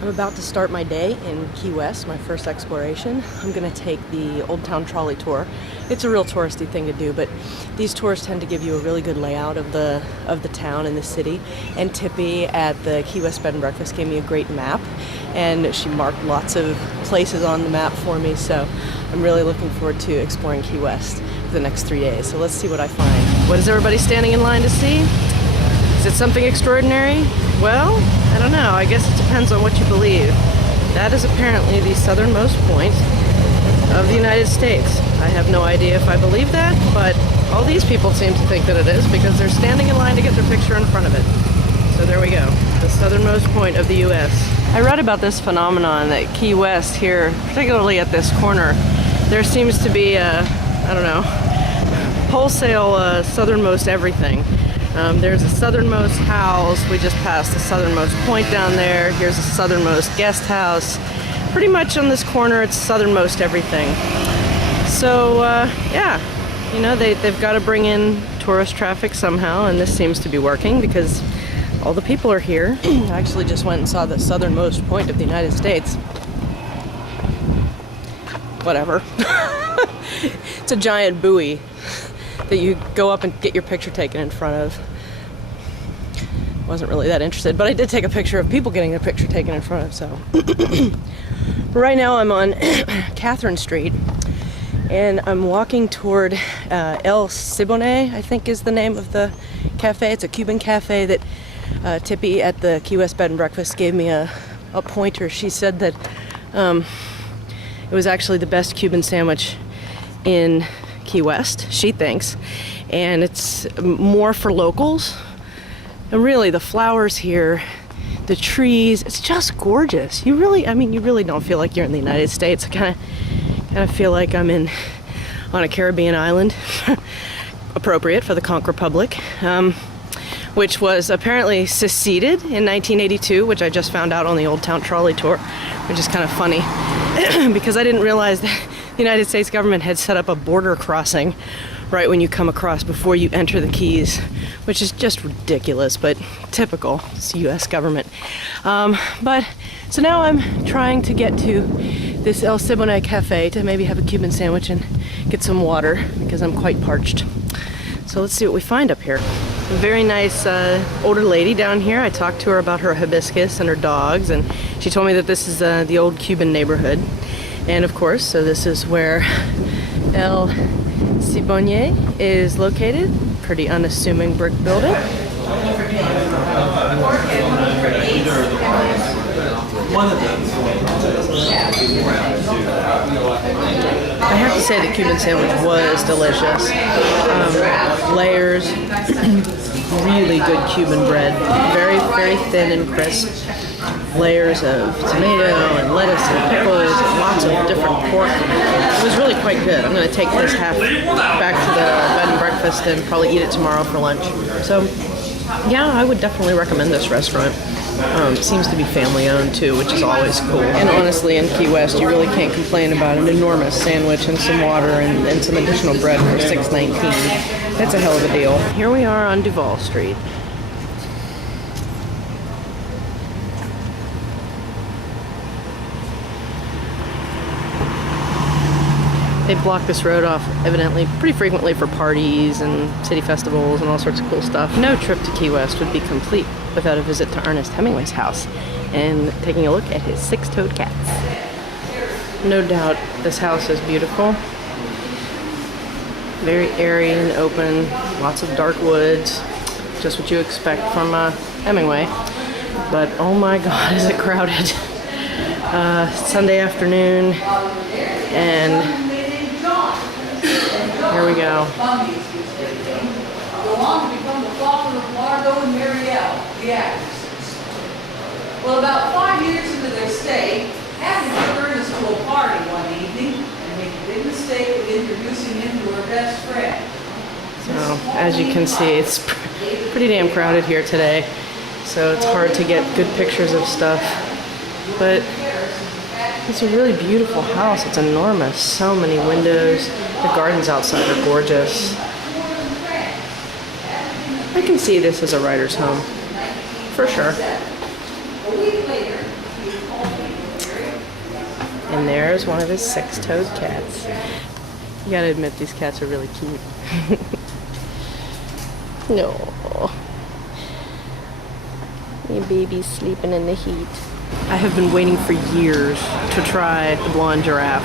I'm about to start my day in Key West, my first exploration. I'm gonna take the Old Town Trolley Tour. It's a real touristy thing to do, but these tours tend to give you a really good layout of the town and the city. And Tippy at the Key West Bed and Breakfast gave me a great map, and she marked lots of places on the map for me, so I'm really looking forward to exploring Key West for the next 3 days. So let's see what I find. What is everybody standing in line to see? Is it something extraordinary? Well, I don't know. I guess it depends on what you believe. That is apparently the southernmost point of the United States. I have no idea if I believe that, but all these people seem to think that it is because they're standing in line to get their picture in front of it. So there we go, the southernmost point of the U.S. I read about this phenomenon that Key West here, particularly at this corner, there seems to be a, I don't know, wholesale southernmost everything. There's a southernmost house. We just passed the southernmost point down there. Here's a southernmost guest house. Pretty much on this corner, it's southernmost everything. So, yeah, you know, they've got to bring in tourist traffic somehow, and this seems to be working because all the people are here. I actually just went and saw the southernmost point of the United States. Whatever. It's a giant buoy that you go up and get your picture taken in front of. Wasn't really that interested, but I did take a picture of people getting a picture taken in front of, so. But right now I'm on Catherine Street, and I'm walking toward El Siboney, I think is the name of the cafe. It's a Cuban cafe that Tippy at the Key West Bed and Breakfast gave me a pointer. She said that it was actually the best Cuban sandwich in Key West, she thinks, and it's more for locals. And really, the flowers here, the trees, it's just gorgeous. You really don't feel like you're in the United States. I kind of feel like I'm on a Caribbean island, appropriate for the Conch Republic, which was apparently seceded in 1982, which I just found out on the Old Town Trolley Tour, which is kind of funny because I didn't realize that the United States government had set up a border crossing right when you come across before you enter the Keys, which is just ridiculous, but typical. It's the U.S. government. But so now I'm trying to get to this El Siboney cafe to maybe have a Cuban sandwich and get some water because I'm quite parched. So let's see what we find up here. A very nice older lady down here. I talked to her about her hibiscus and her dogs, and she told me that this is the old Cuban neighborhood. And of course, so this is where El Siboney is located. Pretty unassuming brick building. I have to say the Cuban sandwich was delicious. Layers, really good Cuban bread. Very, very thin and crisp. Layers of tomato and lettuce and pickles and lots of different pork. It was really quite good. I'm going to take this half back to the bed and breakfast and probably eat it tomorrow for lunch. So, yeah, I would definitely recommend this restaurant. Seems to be family owned too, which is always cool. And honestly, in Key West, you really can't complain about an enormous sandwich and some water and some additional bread for $6.19. That's a hell of a deal. Here we are on Duval Street. They block this road off evidently pretty frequently for parties and city festivals and all sorts of cool stuff. No trip to Key West would be complete without a visit to Ernest Hemingway's house and taking a look at his 6-toed cats. No doubt this house is beautiful. Very airy and open, lots of dark woods, just what you expect from Hemingway. But oh my God, is it crowded. Sunday afternoon, and here we go. Well, about 5 years into their stay, Abby took Ernest to a party one evening and made a big mistake of introducing him to her best friend. So, as you can see, it's pretty damn crowded here today, so it's hard to get good pictures of stuff. But it's a really beautiful house. It's enormous. So many windows. The gardens outside are gorgeous. I can see this as a writer's home, for sure. A week later, he And there's one of his six-toed cats. You gotta admit, these cats are really cute. No. Your baby's sleeping in the heat. I have been waiting for years to try the Blond Giraffe,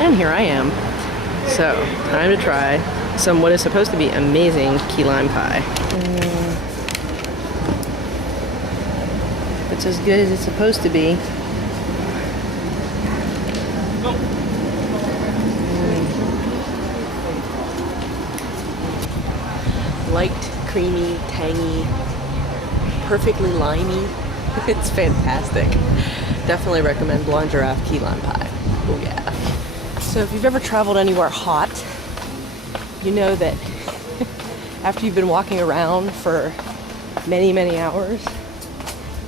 and here I am. So, time to try some what is supposed to be amazing key lime pie. It's as good as it's supposed to be. Light, creamy, tangy, perfectly limey. It's fantastic. Definitely recommend Blond Giraffe key lime pie. Oh yeah. So if you've ever traveled anywhere hot, you know that after you've been walking around for many, many hours,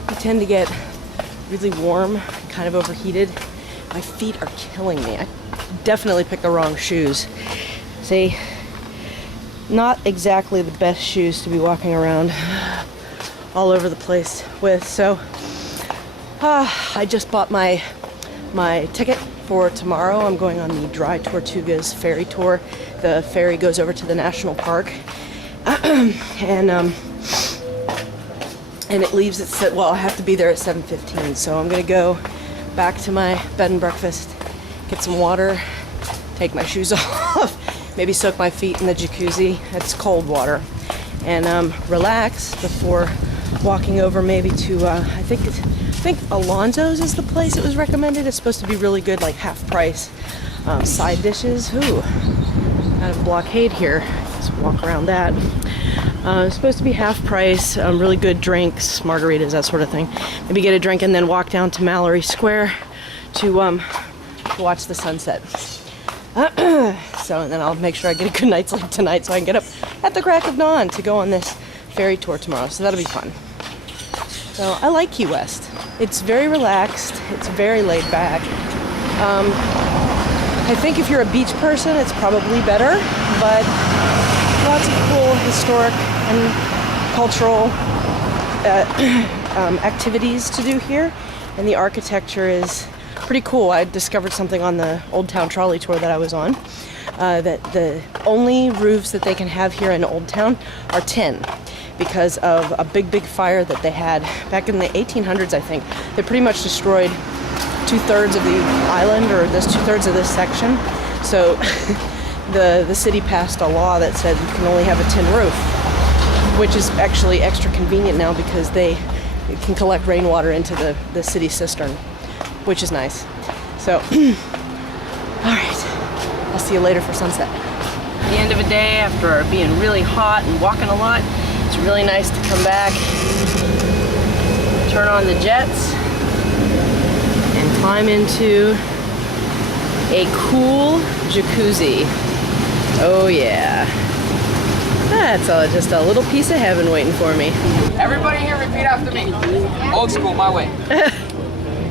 you tend to get really warm, kind of overheated. My feet are killing me. I definitely picked the wrong shoes. See, not exactly the best shoes to be walking around all over the place with. So I just bought my ticket for tomorrow. I'm going on the Dry Tortugas ferry tour. The ferry goes over to the national park, and it leaves at, well, I have to be there at 7:15. So I'm gonna go back to my bed and breakfast, get some water, take my shoes off, maybe soak my feet in the jacuzzi. It's cold water, and relax before walking over maybe to I think Alonzo's is the place it was recommended. It's supposed to be really good, like half price side dishes. Ooh, kind of blockade here. Just walk around that. It's supposed to be half price, really good drinks, margaritas, that sort of thing. Maybe get a drink and then walk down to Mallory Square to watch the sunset. So, and then I'll make sure I get a good night's sleep tonight so I can get up at the crack of dawn to go on this ferry tour tomorrow. So that'll be fun. So I like Key West. It's very relaxed. It's very laid back. I think if you're a beach person, it's probably better, but lots of cool historic and cultural activities to do here, and the architecture is pretty cool. I discovered something on the Old Town Trolley Tour that I was on, that the only roofs that they can have here in Old Town are tin, because of a big fire that they had back in the 1800s, I think. They pretty much destroyed 2/3 of the island, or this 2/3 of this section. So the city passed a law that said you can only have a tin roof, which is actually extra convenient now because they can collect rainwater into the city cistern, which is nice. So, all right, I'll see you later for sunset. At the end of a day, after being really hot and walking a lot, it's really nice to come back, turn on the jets, and climb into a cool jacuzzi. Oh yeah. That's just a little piece of heaven waiting for me. Everybody here repeat after me. Old school, my way.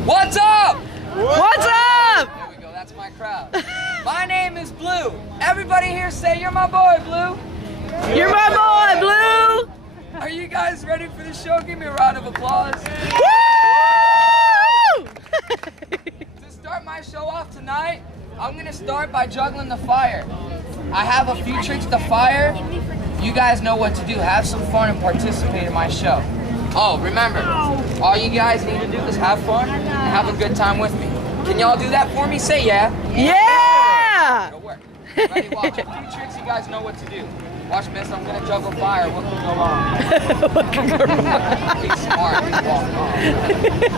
What's up? What's up? There we go, that's my crowd. My name is Blue. Everybody here say, you're my boy, Blue. You're my boy, Blue! Are you guys ready for the show? Give me a round of applause. Woo! To start my show off tonight, I'm gonna start by juggling the fire. I have a few tricks to fire. You guys know what to do. Have some fun and participate in my show. Oh, remember, all you guys need to do is have fun and have a good time with me. Can y'all do that for me? Say yeah. Yeah! It'll work. Ready, watch. A few tricks, you guys know what to do. Watch this, I'm gonna juggle fire. What can go wrong? Be smart, just walk on.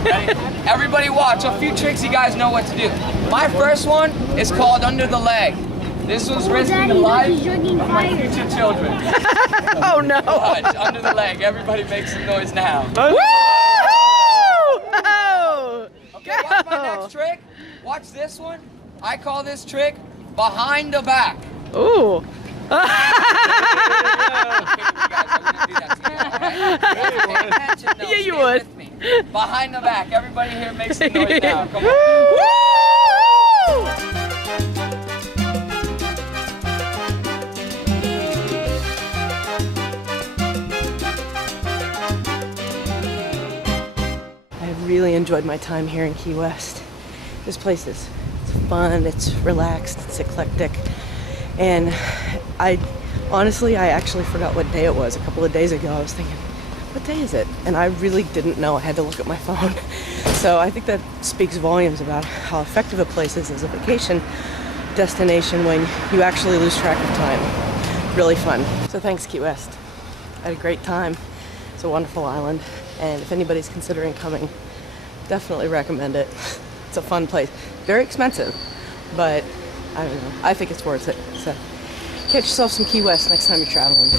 Ready? Everybody watch. A few tricks, you guys know what to do. My first one is called under the leg. This one's risking the life of my future children. Oh no! Watch, under the leg. Everybody make some noise now. Woo! Oh! Okay, watch my next trick. Watch this one. I call this trick behind the back. Ooh! Okay, you guys, I'm gonna do that to you, all right? Pay attention, though. Yeah, you Stay would. with me. Behind the back. Everybody here make some noise now. Come on. Woo! I really enjoyed my time here in Key West. This place is fun, it's relaxed, it's eclectic. And I actually forgot what day it was a couple of days ago. I was thinking, what day is it? And I really didn't know. I had to look at my phone. So I think that speaks volumes about how effective a place is as a vacation destination when you actually lose track of time. Really fun. So thanks, Key West. I had a great time. It's a wonderful island. And if anybody's considering coming, definitely recommend it. It's a fun place. Very expensive, but I don't know. I think it's worth it. So catch yourself some Key West next time you're traveling.